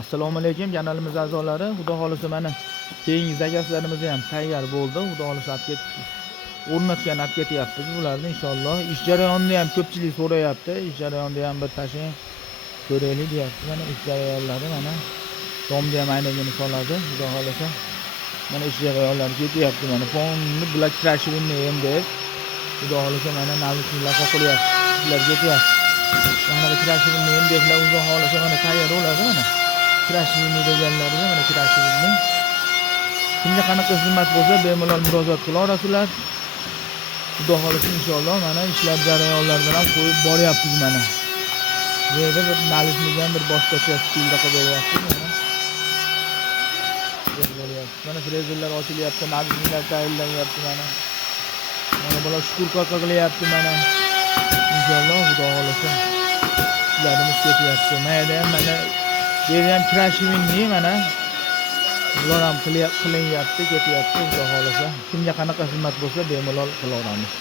Assalomu alaykum kanalimiz a'zolari. Xudo xolisa mana keyingi zakazlarimiz ham tayyor bo'ldi. Xudo xolisa o'rnatgan olib ketyapmiz bularni inshaalloh. Ish jarayonini ham ko'pchilik so'rayapti. Ish jarayonida ham bir tashing ko'raylik deyapti. Mana ish jarayonlari mana tomni ham aynagini soladi. Xudo xolisa mana ish jarayonlari ketyapti. Mana fonni bular krashivini ham deb Xudo xolisa mana navishlar qoqilyapti. Bular ketyapti. Mana krashivini ham deblar Xudo xolisa mana tayyor bo'ladi mana. Krashivini deganlarga mana krashivini. Kimga qanaqa xizmat bo'lsa bemalol murojaat qila olasizlar. Xudo xolisa inshaalloh mana ishlar jarayonlaridan ham qo'yib boryapmiz mana. Bu yerda bir nalishimiz ham bir boshqacha stilda qilib beryapmiz mana. Mana frezerlar ochilyapti, nalishlar tayyorlanyapti mana. Mana bular shkurka qilyapti mana. Inshaalloh Xudo xolisa ishlarimiz ketyapti. Mayda ham mana bu yerda ham krashivini mana bular ham qilinyapti, ketyapti Xudo xolisa. Kimga qanaqa xizmat bo'lsa bemalol qilaveramiz.